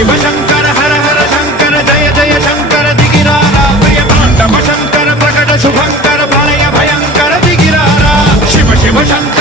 शिव शंकर हर हर शंकर जय जय शंकर दिगिरारा प्रिय तांडव शंकर प्रकट शुभंकर प्रलय भयंकर दिगिरारा शिव शिव शंकर